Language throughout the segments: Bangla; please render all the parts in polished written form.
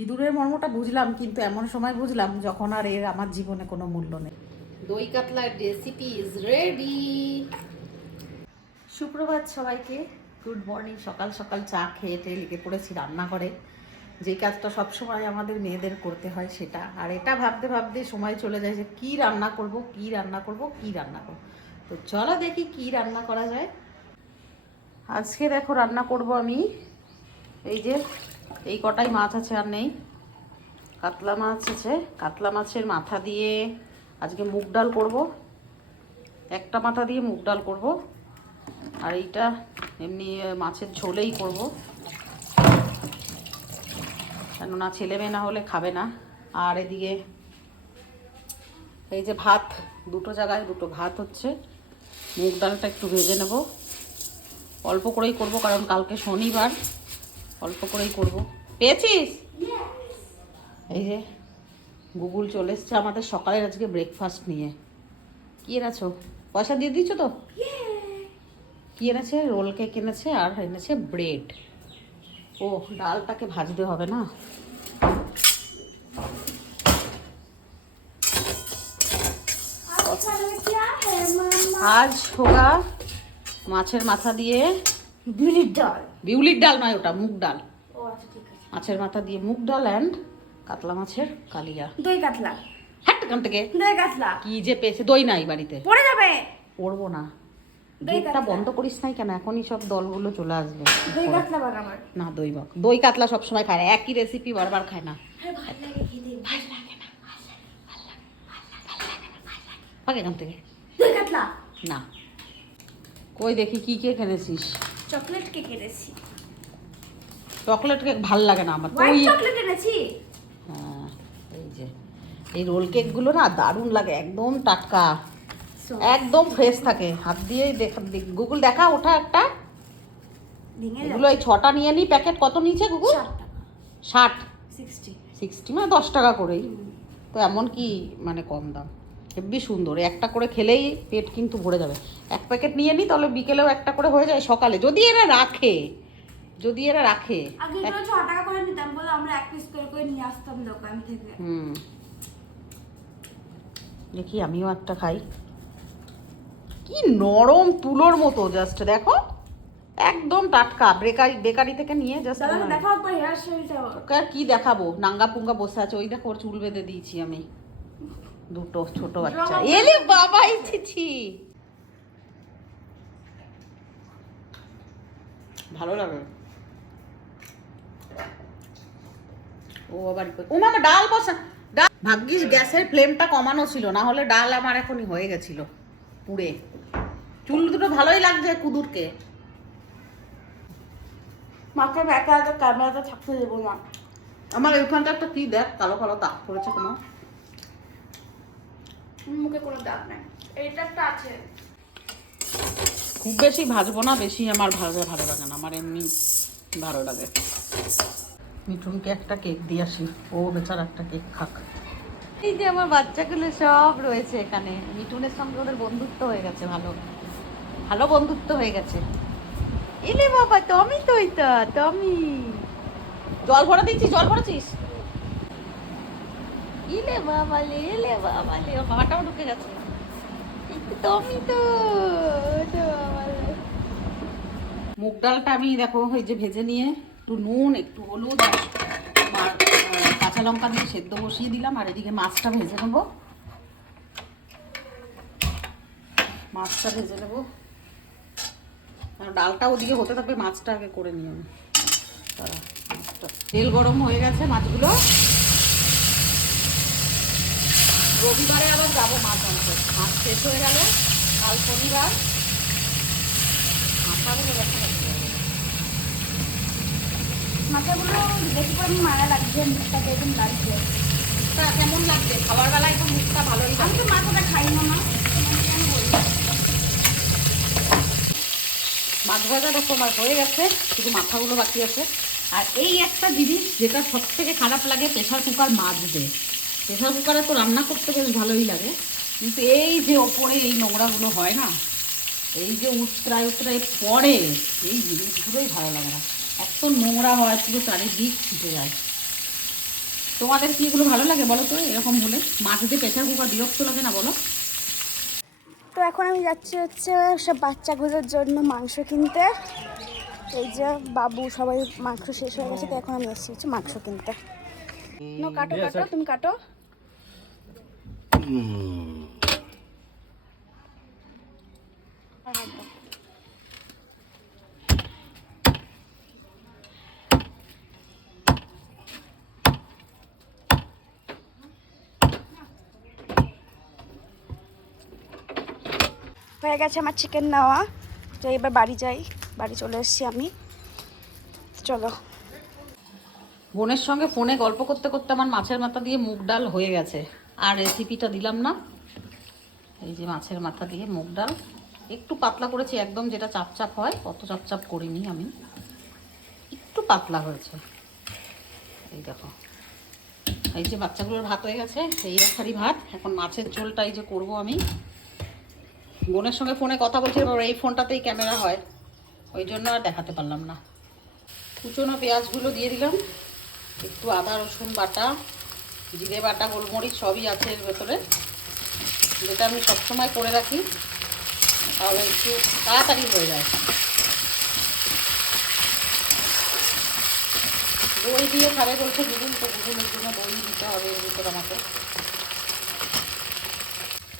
সিঁদুরের মর্মটা বুঝলাম, কিন্তু এমন সময় বুঝলাম যখন আর এর আমার জীবনে কোনো মূল্য নেই। দই কাতলার রেসিপি ইজ রেডি। সুপ্রভাত সবাইকে, গুড মর্নিং। সকাল সকাল চা খেয়ে টেয়ে লেগে পড়েছি রান্নাঘরে। যে কাজটা সবসময় আমাদের মেয়েদের করতে হয় সেটা, আর এটা ভাবতে ভাবতে সময় চলে যায় যে কী রান্না করব কী রান্না করব কী রান্না করব। তো চলো দেখি কী রান্না করা যায়। আজকে দেখো রান্না করব আমি এই যে এই কটাই মাছ আছে, আর নেই। কাতলা মাছ আছে, কাতলা মাছের মাথা দিয়ে আজকে মুগ ডাল করব। একটা মাথা দিয়ে মুগ ডাল করব, আর এইটা এমনি মাছের ঝোলেই করব, কেননা ছেলে মেয়ে না হলে খাবে না। আর এদিকে এই যে ভাত, দুটো জায়গায় দুটো ভাত হচ্ছে। মুগ ডালটা একটু ভেজে নেব, অল্প করেই করব কারণ কালকে শনিবার, অল্প করেই করব। পেয়েছিস? এই যে গুগল চলে এসছে আমাদের সকালের আজকে ব্রেকফাস্ট নিয়ে। কি এনেছো? পয়সা দিয়ে দিচ্ছ তো? কি এনেছে? রোল কেক এনেছে, আর এনেছে ব্রেড। ও ডালটাকে ভাজতে হবে না। আজ হোগা মাছের মাথা দিয়ে বিউলির ডাল। বিউলির ডাল নয়, ওটা মুগ ডাল। ও আচ্ছা ঠিক আছে। মাছের মাথা দিয়ে মুগ ডাল অ্যান্ড কাতলা মাছের কালিয়া। দই কাতলা। হ্যাট এখান থেকে। দই কাতলা কি যে পেয়েছে, দই নাই বাড়িতে। পড়ে যাবে। পড়বো না। দই গেটটা কাতলা বন্ধ করিস নাই কেন? এখনই সব দলগুলো চলে আসবে। দই কাতলা বাগ আমার। না দই বাক, দই কাতলা সবসময় খায় না, একই রেসিপি বারবার খায় না। আরে ভালো লাগে খেতে। ভালো লাগে না, পাক এখান থেকে। দই কাতলা না, কই দেখি কি কেক এনেছিস? চকলেট কেক এনেছি। চকলেট কেক ভাল লাগে না আমার। হোয়াইট তুই চকলেট এনেছি। হ্যাঁ, এই যে এই রোল কেকগুলো না দারুণ লাগে, একদম টাটকা, একদম ফ্রেশ থাকে। হাত দিয়ে গুগল দেখা ওঠা একটা। ভেঙে এগুলো এই 6টা নিয়ে নি। প্যাকেট কত নিয়েছে গুগল? 60। 60 মানে 10 টাকা করেই। তো এমন কি মানে কম দাম, হেব্বি সুন্দর। একটা করে খেলেই পেট কিন্তু ভরে যাবে। এক প্যাকেট নিয়ে নিই, তাহলে বিকেলেও একটা করে হয়ে যায়, সকালে যদি এরা রাখে। আগে এগুলো 6 টাকা করে নিতাম, বলে আমরা এক পিস করে করে নিয়ে আসতাম দোকান থেকে। দেখি আমিও একটা খাই। কি নরম তুলোর মতো, জাস্ট দেখো, একদম টাটকা। বেকারি থেকে নিয়ে জাস্ট। দাদা দেখো একবার হেয়ার স্টাইলটা। ওকে আর কি দেখাবো, নাঙ্গা পুঙ্গা বসে আছে। ওই দেখো ওর চুল বেঁধে দিয়েছি আমি, দুটো ছোট বাচ্চা। এলে বাবা এসেছি। ভালো লাগে। ও আবার ও মামা ডাল বসা। ডাল ভাগ্যিস গ্যাসের ফ্লেমটা কমানো ছিল, না হলে ডাল আমার এখনই হয়ে গেছিল পুড়ে। চুল দুটো ভালোই লাগছে কুদুরকে। মাকে একা একা ক্যামেরাতে থাকতে দেবো না। আমার ওইখানটা একটা কি দেখ, কালো কালো দাগ পড়েছে কোনো? মুখে কোনো দাগ নাই, এইটা একটা আছে। খুব বেশি ভাজবো না, বেশি আমার ভালো লাগে না, আমার এমনি ভালো লাগে। মিঠুনকে একটা কেক দিয়ে আসি, ও বেচারা একটা কেক খাক। এই যে আমার বাচ্চাগুলো সব রয়েছে এখানে। মিঠুনের সঙ্গে ওদের বন্ধুত্ব হয়ে গেছে, ভালো ভালো বন্ধুত্ব হয়ে গেছে। এলে বাবা টমি, তো এটা টমি। জল ভরা দিচ্ছিস? জল ভরেছিস? ইলে বাবা লে, এলে বাবা লে, ও বাবাটাও ঢুকে গেছে। টমি তো মুগ ডালটা আমি দেখো এই যে ভেজে নিয়ে একটু নুন একটু হলুদ আর কাঁচা লঙ্কা দিয়ে সেদ্ধ বসিয়ে দিলাম। আর এদিকে মাছটা ভেজে নেব, ডালটা ওদিকে হতে থাকবে, মাছটা আগে করে নিয়ে আমি। তেল গরম হয়ে গেছে, মাছগুলো। রবিবারে আবার যাবো মাছ আনতে, মাছ শেষ হয়ে গেলে। কাল শনিবার। মাথাগুলো দেখা যাচ্ছে, মাথাগুলো বেশি করে মায়া লাগছে, মুখটা কেমন লাগছে। মুখটা কেমন লাগছে? খাবার বেলায় তো মুখটা ভালোই আমি লাগে। তো মাথাটা খাই না মা, আমি বলি। মাছ ভাজা দেখো আমার হয়ে গেছে, শুধু মাথাগুলো বাকি আছে। আর এই একটা জিনিস যেটা সব থেকে খারাপ লাগে, প্রেশার কুকার মাজতে। প্রেশার কুকারে তো রান্না করতে বেশ ভালোই লাগে, কিন্তু এই যে ওপরে এই নোংরাগুলো হয় না, এই যে উতরায় পড়ে, এই জিনিসগুলোই ভালো লাগে না। এত নোংরা হয়, পুরো চারিদিক ছিটে যায়। তোমাদের কি এগুলো ভালো লাগে বলো তো? এরকম হলে মাছ দিয়ে প্রেসার কুকার বিরক্ত লাগে না বলো? তো এখন আমি যাচ্ছি হচ্ছে সব বাচ্চাগুলোর জন্য মাংস কিনতে। এই যে বাবু সবাই মাংস শেষ হয়ে গেছে, তো এখন আমি এসেছি হচ্ছে মাংস কিনতে। কাটো কাটো, তুমি কাটো। হয়ে গেছে আমার চিকেন নেওয়া, তো এবার বাড়ি যাই। বাড়ি চলে এসেছি আমি, চলো। বোনের সঙ্গে ফোনে গল্প করতে করতে আমার মাছের মাথা দিয়ে মুগ ডাল হয়ে গেছে। আর রেসিপিটা দিলাম না। এই যে মাছের মাথা দিয়ে মুগ ডাল একটু পাতলা করেছি, একদম যেটা চাপচাপ হয় অত চাপচাপ করিনি আমি, একটু পাতলা হয়েছে। এই দেখো, এই যে বাচ্চাগুলোর ভাত হয়ে গেছে, এই রাখারই ভাত। এখন মাছের ঝোলটা এই যে করবো আমি। বোনের সঙ্গে ফোনে কথা বলছি, এবার এই ফোনটাতেই ক্যামেরা হয়, ওই জন্য আর দেখাতে পারলাম না। কুচনো পেঁয়াজগুলো দিয়ে দিলাম, একটু আদা রসুন বাটা, জিরে বাটা, গোলমরিচ সবই আছে এর ভেতরে, যেটা আমি সবসময় করে রাখি, তাহলে একটু তাড়াতাড়ি হয়ে যায়। দই দিয়ে খাবে বলছে গুগুল, তো গুগুলের জন্য দই দিতে হবে এর ভিতরে আমাকে।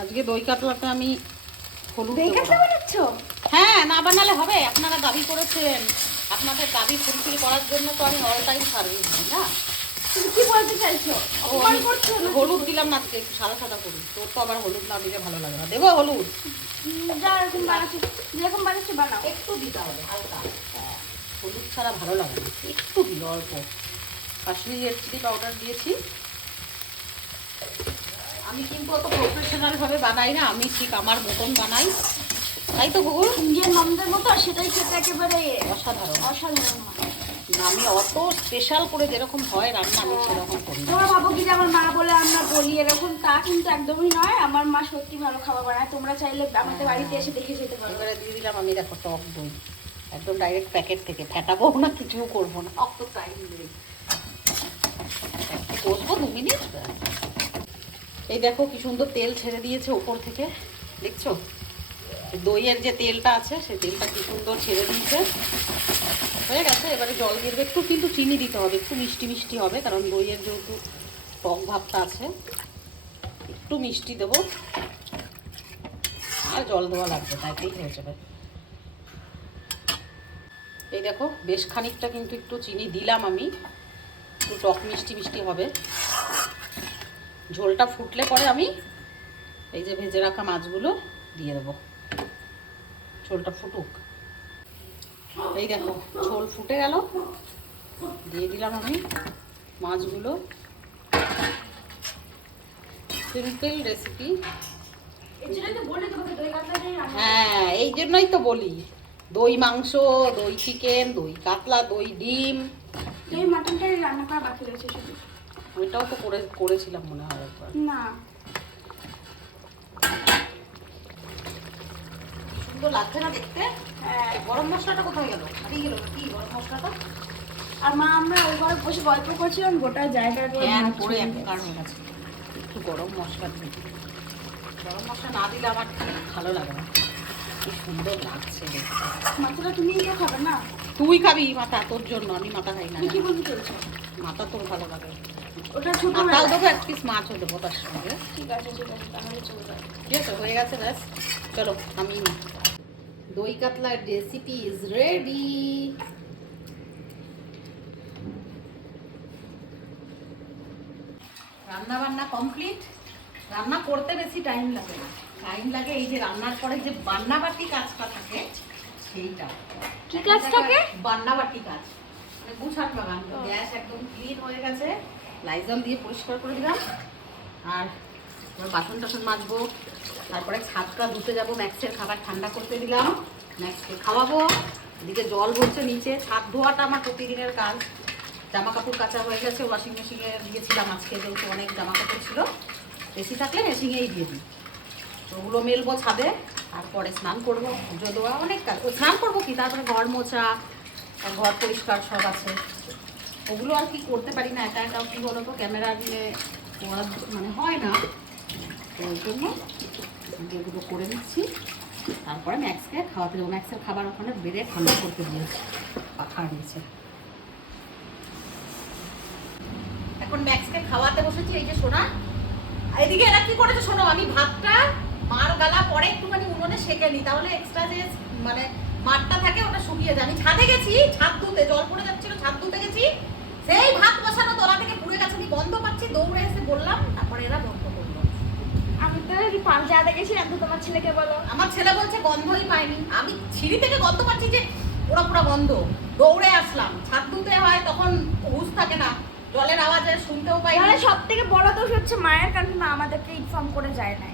আজকে দই কাতলাতে আমি হলুদ দেবো না। হ্যাঁ, না বানালে হবে? আপনারা দাবি করেছেন, আপনাদের দাবি ফুলফিল করার জন্য তো আমি অল টাইম সার্ভিস দিই না। তুমি কি বলতে চাইছো? হলুদ দিলাম না আজকে, একটু সাদা সাদা করি। তোর তো আবার হলুদ না দিলে ভালো লাগে না। দেবো হলুদ? যেরকম বানাচ্ছি বানাও। একটু দিতে হবে হালকা, হলুদ ছাড়া ভালো লাগে না। একটু দিল অল্প, কাশ্মীরি রেড চিলি পাউডার দিয়েছি। আমি কিন্তু অত প্রফেশনাল ভাবে বানাই না, আমি ঠিক আমার মতন বানাই, তাই তো গুগল? ইন্ডিয়ান মামদের মতো, সেটাই খেতে একেবারে অসাধারণ অসাধারণ হয়। আমি অত স্পেশাল করে যেরকম হয় রান্না আমি সেরকম করি না। তোমরা ভাবো কি যে আমার মা বলে আমরা বলি এরকম, তা কিন্তু একদমই নয়। আমার মা সত্যি ভালো খাবার বানায়, তোমরা চাইলে আমাদের বাড়িতে এসে দেখে যেতে পারো। এবারে দিয়ে দিলাম আমি, দেখো টক দই, একদম ডাইরেক্ট প্যাকেট থেকে, ফেটাবো না, কিছুও করবো না, অত টাইম নেই, কষবো 2 মিনিট। এই দেখো কি সুন্দর তেল ছেড়ে দিয়েছে ওপর থেকে, দেখছো? দইয়ের যে তেলটা আছে সেই তেলটা কি সুন্দর ছেড়ে দিয়েছে, হয়ে গেছে। এবারে জল দিয়ে দেবে, একটু কিন্তু চিনি দিতে হবে, একটু মিষ্টি মিষ্টি হবে, কারণ দইয়ের যেহেতু টক ভাবটা আছে, একটু মিষ্টি দেবো আর জল দেওয়া লাগবে, তাইতেই হয়ে যাবে। এই দেখো বেশ খানিকটা কিন্তু একটু চিনি দিলাম আমি, একটু টক মিষ্টি মিষ্টি হবে। ঝোলটা ফুটলে পরে আমি এই যে ভেজে রাখা মাছগুলো দিয়ে দেবো, ঝোলটা ফুটুক। এই দেখো ঝোল ফুটে গেল, দিয়ে দিলাম আমি মাছগুলো। Simple recipe. হ্যাঁ, এই জন্যই তো বলি, দই মাংস, দই চিকেন, দই কাতলা, দই ডিম। এই মাটনটাই রান্না করা বাকি রয়েছে শুধু। ওইটাও তো করেছিলাম মনে হয় একবার। না, সুন্দর লাগছে না দেখতে? হ্যাঁ। গরম মশলাটা কোথায় গেল? হারিয়ে গেল কি গরম মশলাটা? আর মা আমরা ওই ঘরে বসে গল্প করছিলাম, গোটা জায়গায় পরে একাকার হয়ে গেছে। একটু গরম মশলা দিই, গরম মশলা না দিলে আমার ঠিক ভালো লাগে না। কি সুন্দর লাগছে দেখতে। মাথাটা তুমি তো খাবে না? তুই খাবি মাথা, তোর জন্য, আমি মাথা খাই না। তুমি কি বলতে চাইছো? মাথা তোর ভালো লাগে। ওটা ছোট মাথাও দেবো, এক পিস মাছও দেবো তার সঙ্গে। ঠিক আছে তাহলে চলে যাবে। ঠিক আছে, হয়ে গেছে, ব্যাস। চলো আমি, দই কাতলার রেসিপি ইজ রেডি। রান্না বান্না কমপ্লিট। রান্না করতে বেশি টাইম লাগে না, টাইম লাগে এই যে রান্নার পরে যে বান্নাবাটি কাজটা থাকে সেইটা। কি কাজ থাকে? বান্নাবাটি কাজ, মানে গুছাট বাগান। গ্যাস একদম ক্লিন হয়ে গেছে, লাইজল দিয়ে পরিষ্কার করে দিলাম। আর বাসন টাসন মাজবো, তারপরে ছাদটা ধুতে যাবো, ম্যাক্সের খাবার ঠান্ডা করতে দিলাম, ম্যাক্সকে খাওয়াবো। এদিকে জল ভরছে নিচে, ছাদ ধোয়াটা আমার প্রতিদিনের কাজ। জামা কাপড় কাচা হয়ে গেছে, ওয়াশিং মেশিনে দিয়েছিলাম আজকে, যেহেতু অনেক জামা কাপড় ছিল, বেশি থাকলে মেশিনেই দিয়ে দিই। ওগুলো মেলবো ছাদে, তারপরে স্নান করবো, পুজো দেওয়া, অনেক কাজ। স্নান করবো কি, তারপরে ঘর মোছা, ঘর পরিষ্কার সব আছে। ওগুলো আর কি করতে পারি না একা একা, কি বলো তো ক্যামেরা দিয়ে করা মানে হয় না, তো ওই জন্য এগুলো করে নিচ্ছি। তারপরে ম্যাক্সকে খাওয়াতে দেবো, ম্যাক্সের খাবার ওখানে বেড়ে ঠান্ডা করতে দিয়েছি পাখার নিচে। এখন ম্যাক্সকে খাওয়াতে বসেছি। এই যে শোনা, এদিকে এরা কি করেছে শোনো, আমি ভাতটা মার গালা পরে একটুখানি উনুনে সেঁকে নিই, তাহলে এক্সট্রা যে মানে মাঠটা থাকে ওটা শুকিয়ে যায়। আমি ছাদে গেছি, ছাদ ধুতে, জল পড়ে যাচ্ছিল, ছাদ ধুতে গেছি, সেই ভাত বসানো তলা থেকে পুড়ে গেছে, আমি গন্ধ পাচ্ছি, দৌড়ে এসে বললাম, তারপরে এরা বন্ধ করলো। আমি তো পাঞ্জাবে গেছিলাম, তো তোমার ছেলেকে বলো। আমার ছেলে বলছে গন্ধই পাইনি, আমি সিঁড়ি থেকে গন্ধ পাচ্ছি যে পুরো পুরো গন্ধ, দৌড়ে আসলাম। ছাদ ধুতে হয় তখন হুঁশ থাকে না, জলের আওয়াজে শুনতেও পাই না। সব থেকে বড় দোষ হচ্ছে মায়ের, কারণ মা আমাদেরকে ইনফর্ম করে যায় না।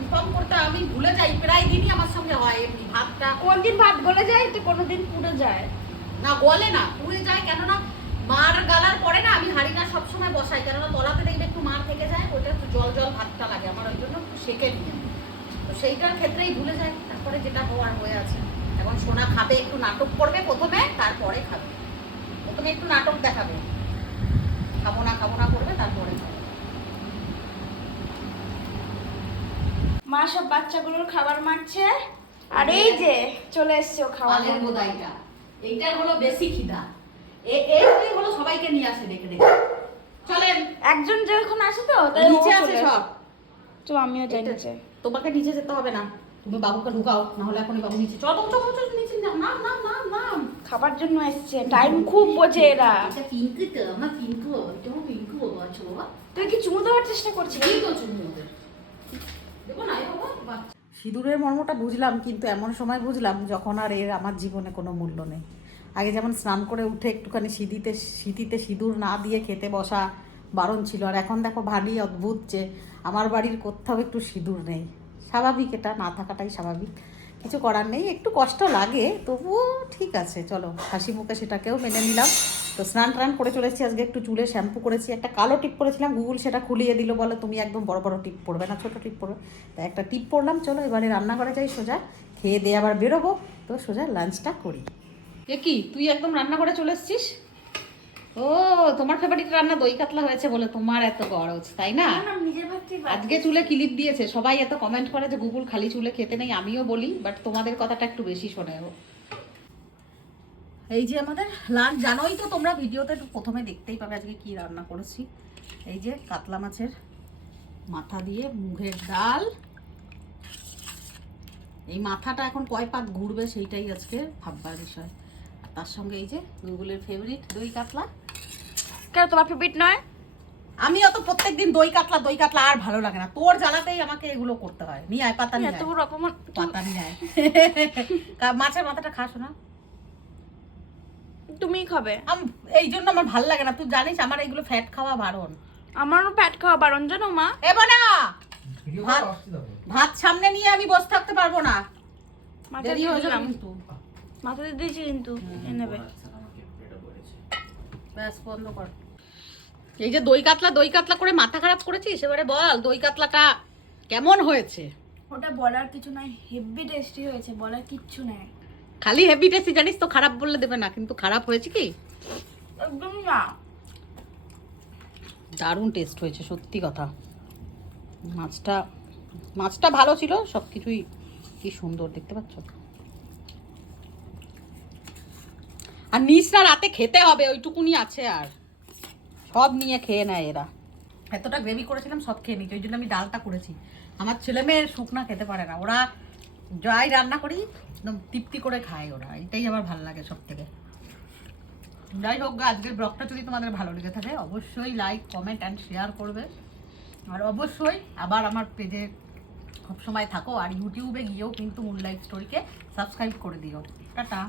ইনফর্ম করতে আমি ভুলে যাই, প্রায় দিনই আমার সঙ্গে হয় এমনি। ভাতটা কোন দিন ভাত গলে যায় তো কোনো দিন পুড়ে যায় না, গলে না, পুড়ে যায়। কেননা মার গালার পরে না আমি হাঁড়ি না সবসময় বসাই, কেননা তলাতে দেখবে একটু মার থেকে যায়, ওটা একটু জল জল ভাতটা লাগে আমার, ওই জন্য একটু সেঁকে নিয়ে, তো সেইটার ক্ষেত্রেই ভুলে যায়। তারপরে যেটা হওয়ার হয়ে আছে। এখন সোনা খাবে, একটু নাটক করবে প্রথমে, তারপরে খাবে। প্রথমে একটু নাটক দেখাবে, খাবো না করবে, তারপরে খাবে। মা সব বাচ্চাগুলোর খাবার মারছে, আর এই যে চলে এসছে ও খাওয়ার পালের গোদাইটা, এইটার হলো বেশি খিদা, এই হলো সবাইকে নিয়ে আসে দেখে দেখে। চলেন, একজন যখন আসে তো তাই নিচে আছে সব। তো আমিও যাই নিচে। তোমাকে নিচে যেতে হবে না, তুমি বাবুকে ঢুকাও, না হলে এখনই বাবু নিচে। চলো চলো চলো নিচে নাও, নাম নাম নাম নাম। খাবার জন্য এসছে, টাইম খুব বোঝে এরা। এটা পিঙ্কু তো, আমার পিঙ্কু, এটা পিঙ্কু বাবা, আছো বাবা। তুই কি চুমু দেওয়ার চেষ্টা করছিস? এই তো চুমু ওদের দেবো না, এই বাবা। সিঁদুরের মর্মটা বুঝলাম, কিন্তু এমন সময় বুঝলাম যখন আর এর আমার জীবনে কোনো মূল্য নেই। আগে যেমন স্নান করে উঠে একটুখানি সিঁথিতে সিঁদুর না দিয়ে খেতে বসা বারণ ছিল, আর এখন দেখো ভারী অদ্ভুত যে আমার বাড়ির কোথাও একটু সিঁদুর নেই। স্বাভাবিক, এটা না থাকাটাই স্বাভাবিক, কিছু করার নেই। একটু কষ্ট লাগে, তবুও ঠিক আছে, চলো হাসি মুখে সেটাকেও মেনে নিলাম। তো স্নান টান করে চলেছি, আজকে একটু চুলে শ্যাম্পু করেছি, একটা কালো টিপ পরেছিলাম, গুগল সেটা খুলিয়ে দিল, বলে তুমি একদম বড় বড় টিপ পরবে না, ছোটো টিপ পরবে। তাই একটা টিপ পরলাম। চলো এবারে রান্নাঘরে যাই, সোজা খেয়ে দিয়ে আবার বেরোবো, তো সোজা লাঞ্চটা করি। এ কি তুই একদম রান্নাঘরে চলে এসছিস? ও, তোমার ফেভারিট রান্না দই কাতলা হয়েছে বলে তোমার এত গরজ, তাই না? আজকে চুলে ক্লিপ দিয়েছে, সবাই এত কমেন্ট করে যে গুগল খালি চুলে খেতে নেই, আমিও বলি, বাট তোমাদের কথাটা একটু বেশি শোনে ও। এই যে আমাদের লাঞ্চ, জানোই তো তোমরা, ভিডিওতে একটু প্রথমে দেখতেই পাবে আজকে কি রান্না করেছি। এই যে কাতলা মাছের মাথা দিয়ে মুগের ডাল, এই মাথাটা এখন কয় পাক ঘুরবে সেইটাই আজকে ভাববার বিষয়। আর তার সঙ্গে এই যে গুগলের ফেভারিট দই কাতলা। কেন তোমার ফেভারিট নয়? আমি অত প্রত্যেকদিন দই কাতলা আর ভালো লাগে না, তোর জ্বালাতেই আমাকে এগুলো করতে হয়। নিয়ে আয় পাতা, নিয়ে আয় পাতা, নিয়ে আয়। মাছের মাথাটা খাস না? তুমিই খাবে। এই জন্য আমার ভালো লাগে না, তুই জানিস আমার এগুলো ফ্যাট খাওয়া বারণ। আমারও ফ্যাট খাওয়া বারণ, জানো মা? এবার না ভাত সামনে নিয়ে আমি বসে থাকতে পারবো না, দেরি হয়ে যাবে কিন্তু। মাথা দিয়ে দিয়েছি কিন্তু এ নেবে। ব্যাস বন্ধ কর। এই যে দই কাতলা করে মাথা খারাপ করেছিস, এবারে বল দই কাতলাটা কেমন হয়েছে? ওটা বলার কিছু নাই, হেভি টেস্টি হয়েছে, বলার কিচ্ছু নাই। খালি হেভি টেস্টি, জানিস তো খারাপ বললে দেবে না, কিন্তু খারাপ হয়েছে কি? একদম না, দারুণ টেস্ট হয়েছে সত্যি কথা। মাছটা ভালো ছিল, সব কিছুই কি সুন্দর, দেখতে পাচ্ছ। আর নিচটা রাতে খেতে হবে, ওইটুকুনি আছে, আর সব নিয়ে খেয়ে নেয় এরা। এতটা গ্রেভি করেছিলাম, সব খেয়ে নিচ্ছে, ওই জন্য আমি ডালটা করেছি। আমার ছেলে মেয়ে শুকনা খেতে পারে না, ওরা যাই রান্না করি একদম তৃপ্তি করে খায় ওরা, এটাই আমার ভালো লাগে সব থেকে। যাই হোক, আজকের ব্লগটা যদি তোমাদের ভালো লেগে থাকে অবশ্যই লাইক, কমেন্ট অ্যান্ড শেয়ার করবে, আর অবশ্যই আবার আমার পেজে সবসময় থাকো, আর ইউটিউবে গিয়েও কিন্তু মুনলাইট স্টোরিকে সাবস্ক্রাইব করে দিও। টাটা।